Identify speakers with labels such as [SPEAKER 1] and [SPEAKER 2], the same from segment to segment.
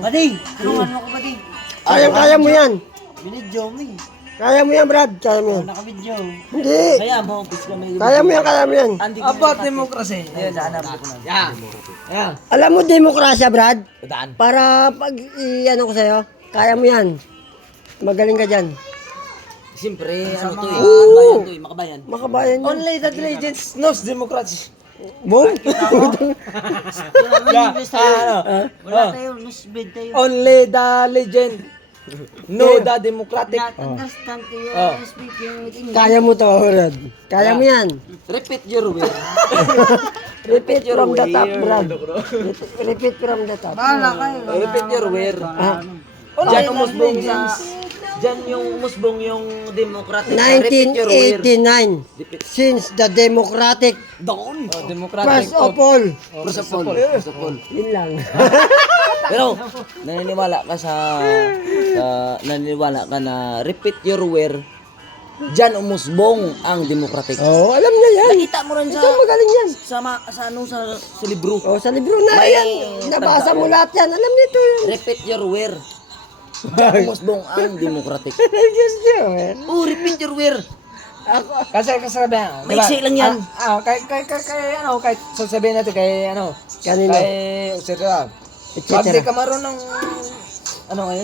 [SPEAKER 1] Bading, tulungan mo ko, Bading.
[SPEAKER 2] Kaya mo yan.
[SPEAKER 1] Binidyo mo eh.
[SPEAKER 2] Kaya mo yan, Brad. Kaya mo yan.
[SPEAKER 1] Nakabidyo.
[SPEAKER 2] Hindi.
[SPEAKER 1] Kaya mo, umpis ka may...
[SPEAKER 2] Kaya mo yan, kaya mo yan.
[SPEAKER 1] About democracy. Yan, saan na. Yan. Yan.
[SPEAKER 2] Alam mo, demokrasya, Brad.
[SPEAKER 1] Daan.
[SPEAKER 2] Para pag i-ano ko sa'yo, kaya mo yan. Magaling ka dyan.
[SPEAKER 1] Siyempre, ano to eh.
[SPEAKER 2] Oo.
[SPEAKER 1] Makabayan to eh, makabayan.
[SPEAKER 2] Makabayan yan.
[SPEAKER 1] Only that legends knows democracy.
[SPEAKER 2] Boom.
[SPEAKER 1] Wala tayo, nusbid tayo.
[SPEAKER 3] Only the legend. No, the democratic.
[SPEAKER 1] Not understand to you speaking with English.
[SPEAKER 2] Kaya mo to, Brad. Kaya mo yan.
[SPEAKER 1] Repeat your way.
[SPEAKER 2] Repeat from the top, Brad. Repeat from the top.
[SPEAKER 1] Bahala kayo.
[SPEAKER 3] Repeat your word.
[SPEAKER 1] Diyan yung musbong sa... Diyan yung musbong yung democratic. Repeat your word.
[SPEAKER 2] 1989. Since the democratic
[SPEAKER 1] Doon.
[SPEAKER 3] Democratic.
[SPEAKER 2] first of all.
[SPEAKER 1] First of all.
[SPEAKER 2] Yun lang.
[SPEAKER 1] Pero naniniwala ka naniniwala ka na repeat your word. Diyan umusbong ang democratic.
[SPEAKER 2] Oh, alam niya yan.
[SPEAKER 1] Nakita mo rin
[SPEAKER 2] Ito magaling yan.
[SPEAKER 1] sa libro.
[SPEAKER 2] Oh, sa libro na
[SPEAKER 1] May
[SPEAKER 2] yan. Nabasa mo lahat yan. Alam niyo ito yan.
[SPEAKER 1] Repeat your word. Diyan umusbong ang democratic.
[SPEAKER 2] Gusto eh.
[SPEAKER 1] Oh, repeat your word.
[SPEAKER 3] Kasi sabi,
[SPEAKER 1] Maiksi lang yan.
[SPEAKER 3] Kahit sasabihin natin kay ano,
[SPEAKER 2] Kanino?
[SPEAKER 3] kay Usira.
[SPEAKER 2] Et
[SPEAKER 3] Pag di
[SPEAKER 2] cetera.
[SPEAKER 3] ka marunong, ano ngayon?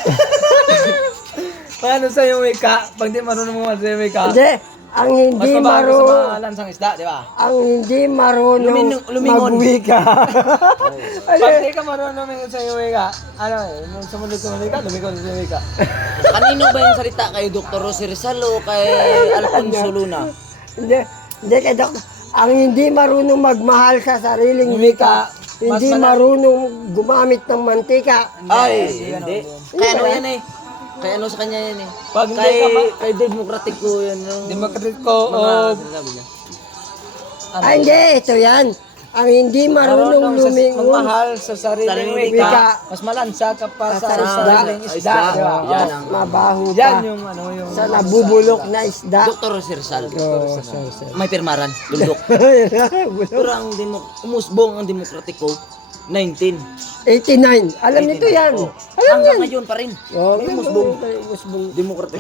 [SPEAKER 3] Paano sa'yo wika? Pag di marunong mo sa wika,
[SPEAKER 2] Hindi. Ang
[SPEAKER 3] mas
[SPEAKER 2] hindi
[SPEAKER 3] mabago sa
[SPEAKER 2] marunong.
[SPEAKER 3] mga lansang isda, di ba?
[SPEAKER 2] Ang hindi marunong
[SPEAKER 1] Lumingon.
[SPEAKER 2] magwika.
[SPEAKER 3] Pag di ka marunong sa wika, ano nung sumunod sa wika, lumigon sa wika.
[SPEAKER 1] Kanino ba yung salita? Kay Dr. Rosy Rizal o kay Alfonso Luna?
[SPEAKER 2] Hindi. Hindi kay Dok. Ang hindi marunong magmahal sa sariling wika. Hindi marunong gumamit ng mantika.
[SPEAKER 1] Ay, hindi. Kaya ano yan eh. Kaya ano sa kanya yan eh.
[SPEAKER 3] Pag hindi ka
[SPEAKER 1] Kay democratic ko yan.
[SPEAKER 3] democratic ko o
[SPEAKER 1] Sabi niya.
[SPEAKER 2] Ay, hindi. Ito yan. Ang hindi marunong lumingon.
[SPEAKER 3] magmahal sa sariling
[SPEAKER 2] wika.
[SPEAKER 3] wika, mas malansa ka pa sa sariling isda, di ba?
[SPEAKER 1] Yan
[SPEAKER 2] Mas
[SPEAKER 1] ang
[SPEAKER 2] mabaho
[SPEAKER 3] Yan
[SPEAKER 2] pa
[SPEAKER 3] yung ano yung
[SPEAKER 2] sa nabubulok na isda.
[SPEAKER 1] Dr. Rosy Rizal.
[SPEAKER 2] Oh, sorry.
[SPEAKER 1] May pirmaran. Bundok. Pero ang umusbong ang democratic ko, 19.
[SPEAKER 2] 89. Alam nito yan. Alam
[SPEAKER 1] Hanggang
[SPEAKER 2] yan.
[SPEAKER 1] ngayon pa rin.
[SPEAKER 2] Oh,
[SPEAKER 1] May umusbong.
[SPEAKER 2] Musbong.
[SPEAKER 1] Democratic.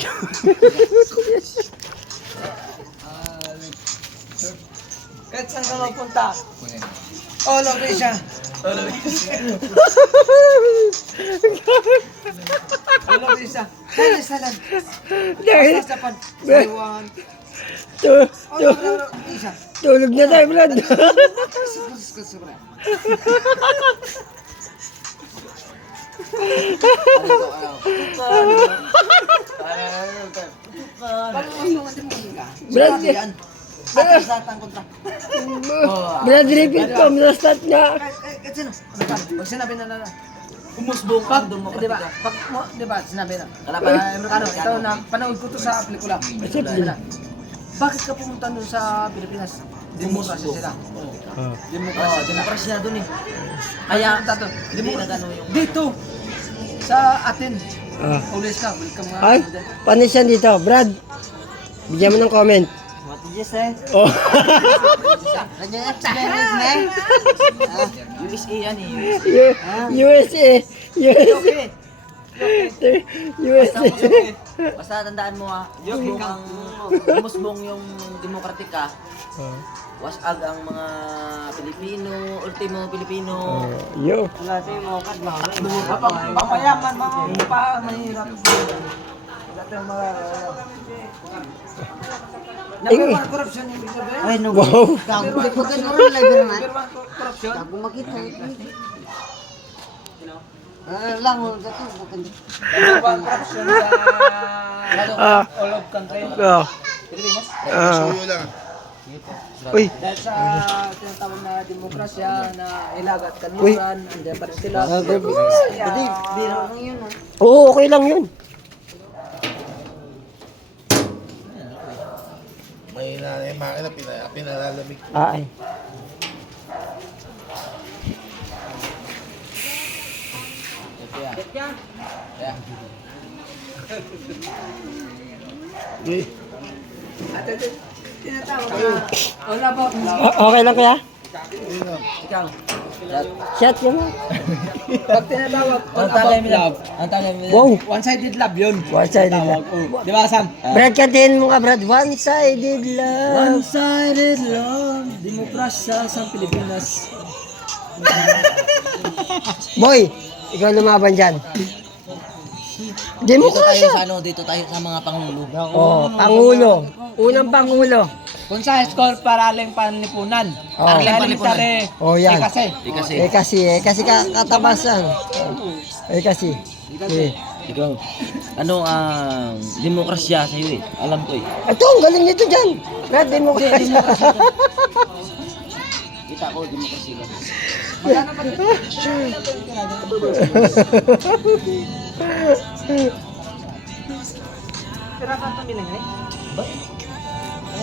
[SPEAKER 3] kahit saan ka mapunta. Oh, lobe siya. Lobe siya. Kaya salan.
[SPEAKER 2] Dahil,
[SPEAKER 3] Japan. Taiwan.
[SPEAKER 2] tu-
[SPEAKER 3] Oh, lobe siya.
[SPEAKER 2] tulog na tayo, Brad. Brad, Brad, repeat ko. Start nga.
[SPEAKER 3] Pag sinabi na
[SPEAKER 1] Umusbong ang democratic.
[SPEAKER 3] di ba? Pag mo, di ba, sinabi na.
[SPEAKER 1] Kalaban.
[SPEAKER 3] Amerikano, ito na, panood ko to sa pelikula. Sabi na, bakit ka pumunta doon sa Pilipinas? Demokrasya sila.
[SPEAKER 1] Demokrasya doon eh.
[SPEAKER 3] Kaya,
[SPEAKER 1] Hindi na gano'n yung...
[SPEAKER 3] dito, sa atin,
[SPEAKER 2] Ah.
[SPEAKER 3] ulis ka, welcome nga.
[SPEAKER 2] Ay, panis yan dito. Brad, bigyan mo ng comment.
[SPEAKER 1] What did you say?
[SPEAKER 2] Oh.
[SPEAKER 1] Can you explain with me? USA yan eh.
[SPEAKER 2] USA. USA. USA.
[SPEAKER 1] Basta tandaan mo umusbong yung democratic ka. Wasag ang mga Pilipino, ultimo Pilipino.
[SPEAKER 2] Yo.
[SPEAKER 3] Papayaman, mga pa, mahirap. Wala tayong mga... Number one corruption yung big sabihin.
[SPEAKER 1] Ay, no.
[SPEAKER 2] Wow.
[SPEAKER 1] Gago, di ko ganun rin live naman.
[SPEAKER 3] Number one corruption.
[SPEAKER 1] Gago makita. Lang, gato, bukan.
[SPEAKER 3] Number one corruption sa all of country.
[SPEAKER 2] Oh.
[SPEAKER 3] Pilipinas.
[SPEAKER 2] Uy.
[SPEAKER 3] Dahil sa tinatawag na demokrasya na ilagat kanluran, andiyan pa rin sila.
[SPEAKER 1] Biro lang yun ah.
[SPEAKER 2] Oo, okay lang yun.
[SPEAKER 4] May makina, pinalalamig.
[SPEAKER 2] Ay.
[SPEAKER 3] At ito, tinatawag na, wala ba?
[SPEAKER 2] Okay lang kaya?
[SPEAKER 1] Ikaw.
[SPEAKER 2] Shot ka mo.
[SPEAKER 3] Pag tinatawag on
[SPEAKER 1] Ang tagay
[SPEAKER 3] about
[SPEAKER 1] mo lang.
[SPEAKER 3] love,
[SPEAKER 1] Ang tagay mo lang.
[SPEAKER 2] Wow.
[SPEAKER 3] one-sided love yun.
[SPEAKER 2] One-sided love.
[SPEAKER 3] Di ba, Sam?
[SPEAKER 2] Brad, kantiin mo nga, Brad. One-sided love.
[SPEAKER 3] One-sided love, demokrasya sa Pilipinas.
[SPEAKER 2] Boy, ikaw lumaban dyan.
[SPEAKER 1] Dito tayo
[SPEAKER 2] Demokrasya.
[SPEAKER 1] sa ano, dito tayo sa mga pangulo.
[SPEAKER 2] Oh, Pangulo. Unang Pangulo.
[SPEAKER 3] Kung sa school, paraling panlipunan.
[SPEAKER 2] Oh.
[SPEAKER 3] Paraling
[SPEAKER 1] Panlipunan.
[SPEAKER 3] tari.
[SPEAKER 2] Oh, yan.
[SPEAKER 3] Kasi.
[SPEAKER 1] Kasi,
[SPEAKER 2] kasi katabasan. kasi. Eh.
[SPEAKER 1] ikaw, ano ang demokrasya sa'yo eh. Alam ko eh.
[SPEAKER 2] Ito, ang galing nito dyan. Brad, demokrasya.
[SPEAKER 1] Kita ko, demokrasya lang.
[SPEAKER 3] Pira ka ito bilang eh?
[SPEAKER 1] Ba?